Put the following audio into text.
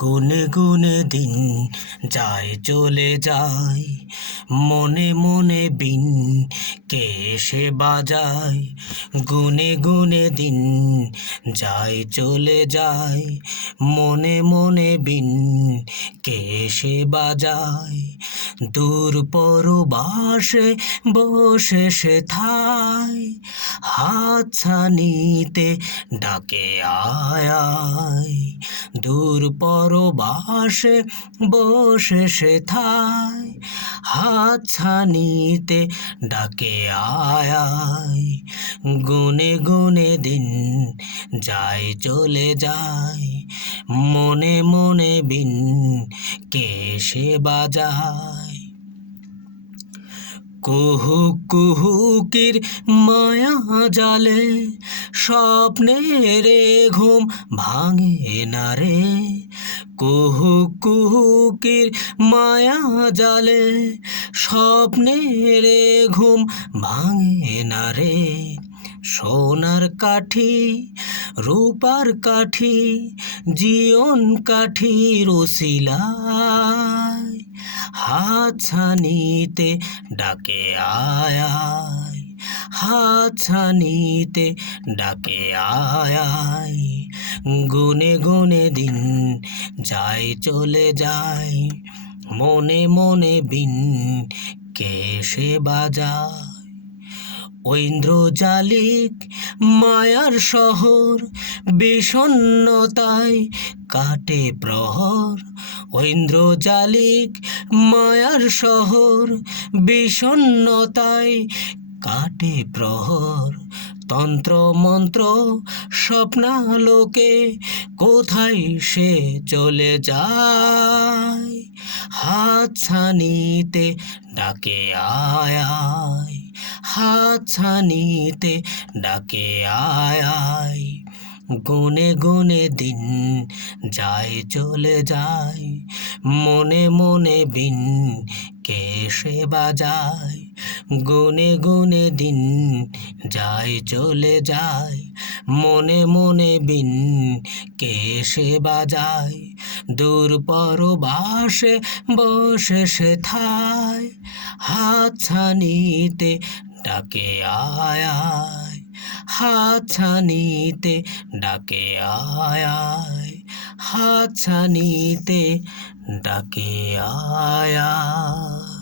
গুনে গুনে দিন যায় চলে যায়, মনে মনে বিন কে সে বাজায়। গুনে গুনে দিন যায় চলে যায়, মনে মনে বিন কে সে বাজায়। দূর পরবাসে বসে সে থায়, হাত ছানিতে ডাকে আয় আয়। দূর পরবাসে বসে সে থায়, হাত ছানিতে ডাকে আয় আয়। গুনে গুনে দিন যায় চলে যায়, মনে মনে বিন কে সে বাজায়। কুহুক কুহুকের মায়া জালে স্বপ্নের ঘুম ভাঙে না রে। কুহুক কুহুকের মায়া জালে স্বপ্নের ঘুম ভাঙে না রে। সোনার কাঠি রূপার কাঠি জীবন কাঠির ওসিলায়, হাত ছানিতে ডাকে আয় আয়। হাত ছানিতে ডাকে আয় আয়। গুনে গুনে দিন যায় চলে যায়, মনে মনে বিন কে সে বাজায়। ঐন্দ্রজালিক মায়ার শহর বিষণ্ণতায় কাটে প্রহর। ঐন্দ্রজালিক মায়ার শহর বিষণ্ণতায় কাটে প্রহর। তন্ত্র মন্ত্র স্বপ্নালোকে কোথায় সে চলে যায়, হাত ছানিতে ডাকে আয় আয়। হাত ছানিতে ডাকে আয় আয়। গুনে গুনে দিন যায় চলে যায়, মনে মনে বিন কে সে বাজায়। গুনে গুনে দিন যায় চলে যায়, মনে মনে বিন কে সে বাজায়। দূর পরবাসে বসে সে থায়, হাত ছানিতে ডাকে আয় আয়। হাত ছানিতে ডাকে আয় আয়। হাত ছানিতে ডাকে আয় আয়।